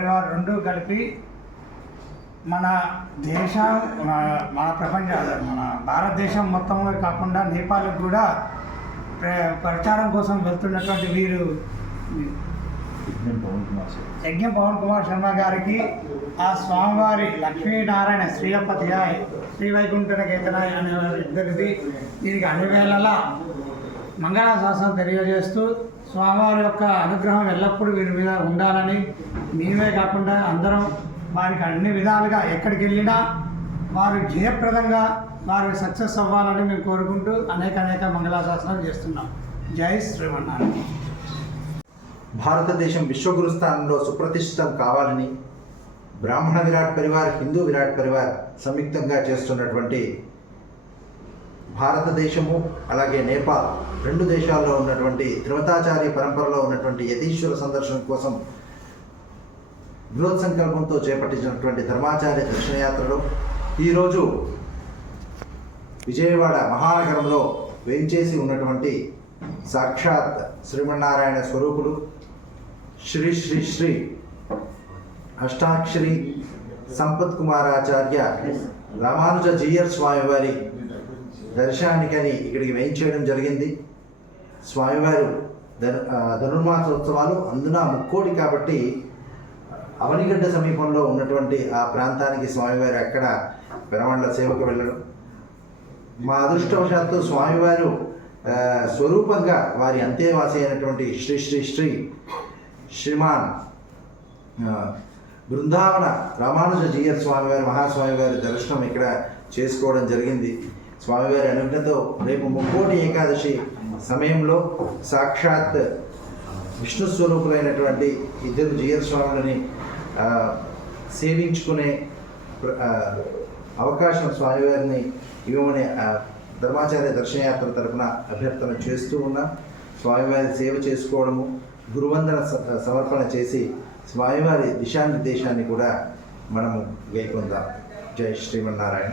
పరివార్ రెండు కలిపి మన దేశం మన- మన ప్రపంచ మన భారతదేశం మొత్తంలో కాకుండా నేపాల్కి కూడా ప్ర- ప్రచారం కోసం వెళ్తున్నటువంటి వీరు యజ్ఞం పవన్ కుమార్ శర్మ గారికి ఆ స్వామివారి లక్ష్మీనారాయణ శ్రీయపతియాయ్ శ్రీ వైకుంఠ కేతనాయ్ అనే ఇద్దరిది. దీనికి అన్ని వేళలా మంగళాశాసనం తెలియజేస్తూ స్వామివారి యొక్క అనుగ్రహం ఎల్లప్పుడూ వీరి మీద ఉండాలని మేమే కాకుండా అందరం వారికి అన్ని విధాలుగా ఎక్కడికి వెళ్ళినా వారు జయప్రదంగా వారు సక్సెస్ అవ్వాలని మేము కోరుకుంటూ అనేక అనేక మంగళాశాసనాలు చేస్తున్నాం. జై శ్రీమన్నారాయణ. భారతదేశం విశ్వగురు స్థానంలో సుప్రతిష్ఠితం కావాలని బ్రాహ్మణ విరాట్ పరివార్ హిందూ విరాట్ పరివార్ సంయుక్తంగా చేస్తున్నటువంటి భారతదేశము అలాగే నేపాల్ రెండు దేశాల్లో ఉన్నటువంటి త్రివతాచార్య పరంపరలో ఉన్నటువంటి యతీశ్వర సందర్శన కోసం బృహత్ సంకల్పంతో చేపట్టించినటువంటి ధర్మాచార్య దర్శనయాత్రలు ఈరోజు విజయవాడ మహానగరంలో వేయించేసి ఉన్నటువంటి సాక్షాత్ శ్రీమన్నారాయణ స్వరూపుడు శ్రీ శ్రీ శ్రీ అష్టాక్షరి సంపత్ కుమారాచార్య రామానుజ జీయర్ స్వామివారి దర్శనానికని ఇక్కడికి వేయించేయడం జరిగింది. స్వామివారు ధను ఆ, ధనుర్మాసోత్సవాలు అందున ముక్కోడి కాబట్టి అవనిగడ్డ సమీపంలో ఉన్నటువంటి ఆ ప్రాంతానికి స్వామివారు అక్కడ పెరమండల సేవకు వెళ్ళడం. మా అదృష్టవశాత్తు స్వామివారు స్వరూపంగా వారి అంతేవాసి అయినటువంటి శ్రీ శ్రీ శ్రీ శ్రీమాన్ బృందావన రామానుజ జీయర్ స్వామివారి మహాస్వామివారి దర్శనం ఇక్కడ చేసుకోవడం జరిగింది. స్వామివారి అనుజ్ఞతో రేపు ముక్కోటి ఏకాదశి సమయంలో సాక్షాత్ విష్ణు స్వరూపులైనటువంటి ఇద్దరు జీయర్ స్వాములని సేవించుకునే అవకాశం స్వామివారిని ఇవ్వమని ధర్మాచార్య దర్శనయాత్ర తరపున అభ్యర్థన చేస్తూ ఉన్నాం. స్వామివారి సేవ చేసుకోవడము గురువందన స- సమర్పణ చేసి స్వామివారి దిశానిర్దేశాన్ని కూడా మనము గైకొందాం జై శ్రీమన్నారాయణ.